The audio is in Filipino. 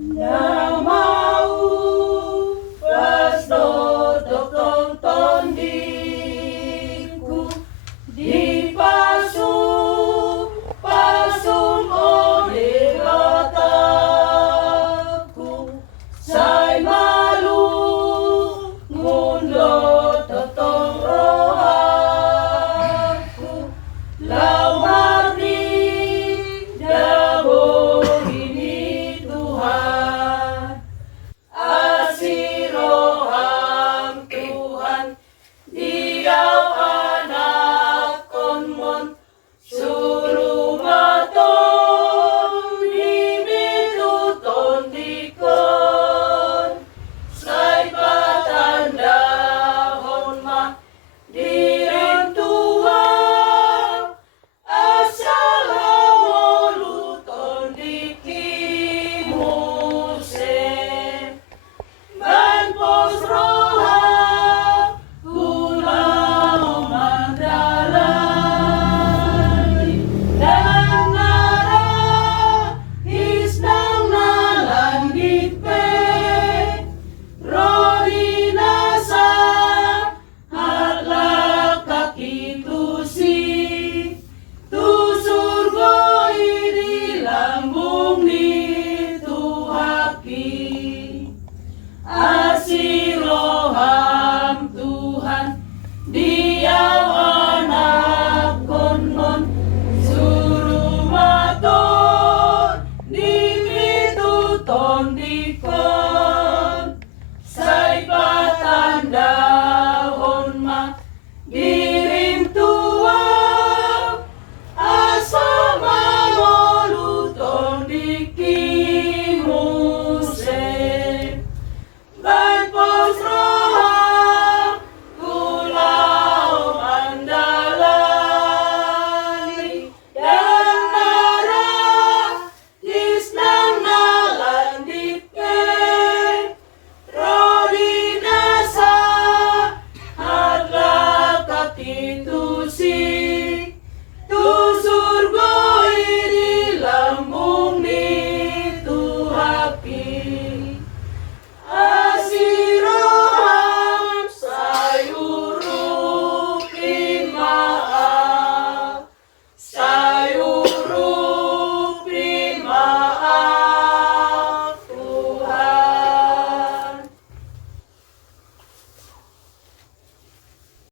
Na mau pasto totong tondiku di pasum olehataku say malu ngundo totong rohaku lamar di dabo ini Tuhan asiroham Tuhan diaw anak konmon suruh maton dibituton dikon say patandahon mah dirin Tuhan asalamuluton dikimusen manpos roha kulau mandalay dan narahis ng nalangit pe rodi nasa harlak kakitusi tusurgo ini lambung dituhaki asiroham Tuhan diaw anak konmon suruh maton dibituton dikon